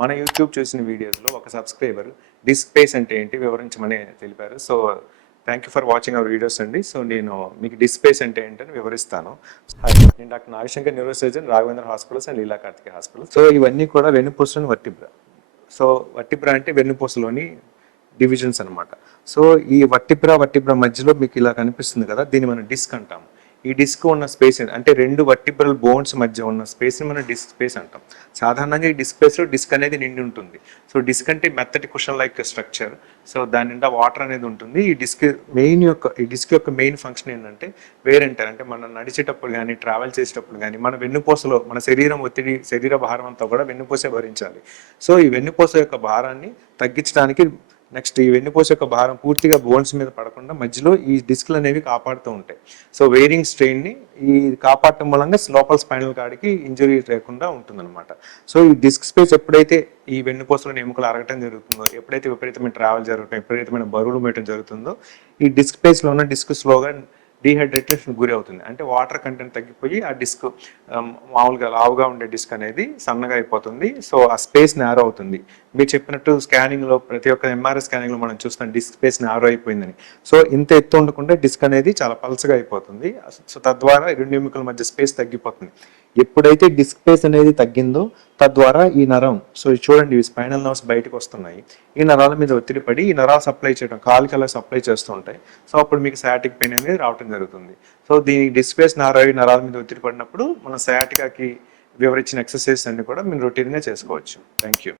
మన యూట్యూబ్ చూసిన వీడియోస్లో ఒక సబ్స్క్రైబర్ డిస్క్ స్పేస్ అంటే ఏంటి వివరించమని తెలిపారు. So thank you for watching our videos అండి. సో నేను మీకు డిస్క్ స్పేస్ అంటే ఏంటని వివరిస్తాను. నేను doctor Nagashankar neuro surgeon Raghavendra hospitals and Leela Karthika hospital so ఇవన్నీ కూడా వెన్నుపూసలోని వర్టిబ్రా సో వర్టిబ్రా అంటే వెన్నుపూసలోని డివిజన్స్ అనమాట సో ఈ వర్టిబ్రా వర్టిబ్రా మధ్యలో మీకు ఇలా కనిపిస్తుంది కదా దీన్ని మనం డిస్క్ అంటాము. ఈ డిస్క్ ఉన్న స్పేస్ అంటే రెండు వర్టిబ్రల్ బోన్స్ మధ్య ఉన్న స్పేస్ని మనం డిస్క్ స్పేస్ అంటాం. సాధారణంగా ఈ డిస్క్ స్పేస్లో డిస్క్ అనేది నిండి ఉంటుంది. సో డిస్క్ అంటే మెత్తటి కుషన్ లైక్ స్ట్రక్చర్. సో దాని నిండా వాటర్ అనేది ఉంటుంది. ఈ డిస్క్ మెయిన్ యొక్క ఈ డిస్క్ యొక్క మెయిన్ ఫంక్షన్ ఏంటంటే వేరంటారు అంటే మనం నడిచేటప్పుడు కానీ ట్రావెల్ చేసేటప్పుడు కానీ మన వెన్నుపూసలో మన శరీరం ఒత్తిడి శరీర భారం అంతా కూడా వెన్నుపూసే భరించాలి. సో ఈ వెన్నుపూస యొక్క భారాన్ని తగ్గించడానికి నెక్స్ట్ ఈ వెన్నుపూస యొక్క భారం పూర్తిగా బోన్స్ మీద పడకుండా మధ్యలో ఈ డిస్క్లు అనేవి కాపాడుతూ ఉంటాయి. సో వేరింగ్ స్ట్రెయిన్ని ఈ కాపాడటం మూలంగా లోపల స్పైనల్ కాడికి ఇంజరీ లేకుండా ఉంటుందన్నమాట. సో ఈ డిస్క్ స్పేస్ ఎప్పుడైతే ఈ వెన్నుపూసలో ఎముకలు అరగటం జరుగుతుందో ఎప్పుడైతే విపరీతమైన ట్రావెల్ జరగటం విపరీతమైన బరువులు మేయటం జరుగుతుందో ఈ డిస్క్ స్పేస్లో ఉన్న డిస్క్ స్లోగా డీహైడ్రేటేషన్ గురి అవుతుంది. అంటే వాటర్ కంటెంట్ తగ్గిపోయి ఆ డిస్క్ మామూలుగా లావుగా ఉండే డిస్క్ అనేది సన్నగా అయిపోతుంది. సో ఆ స్పేస్ నేరో అవుతుంది. మీరు చెప్పినట్టు స్కానింగ్లో ప్రతి ఒక్క ఎంఆర్ఐ స్కానింగ్లో మనం చూస్తాం డిస్క్ స్పేస్ నేరో అయిపోయిందని. సో ఇంత ఎత్తు ఉండకుండా డిస్క్ అనేది చాలా పల్చగా అయిపోతుంది. సో తద్వారా రెండు ఎముకల మధ్య స్పేస్ తగ్గిపోతుంది. ఎప్పుడైతే డిస్క్ పేస్ అనేది తగ్గిందో తద్వారా ఈ నరం సో ఇది చూడండి ఇవి స్పైనల్ నర్వ్స్ బయటకు వస్తున్నాయి. ఈ నరాల మీద ఒత్తిడి పడి ఈ నరాలు సప్లై చేయడం కాలుకి అలా సప్లై చేస్తూ ఉంటాయి. సో అప్పుడు మీకు సయాటిక్ పెయిన్ అనేది రావడం జరుగుతుంది. సో దీనికి డిస్పేస్ నరాలు నరాల మీద ఒత్తిడి పడినప్పుడు మన సయాటికాకి వివరించిన ఎక్సర్సైజ్ అన్ని కూడా మీరు రొటీన్గా చేసుకోవచ్చు. Thank you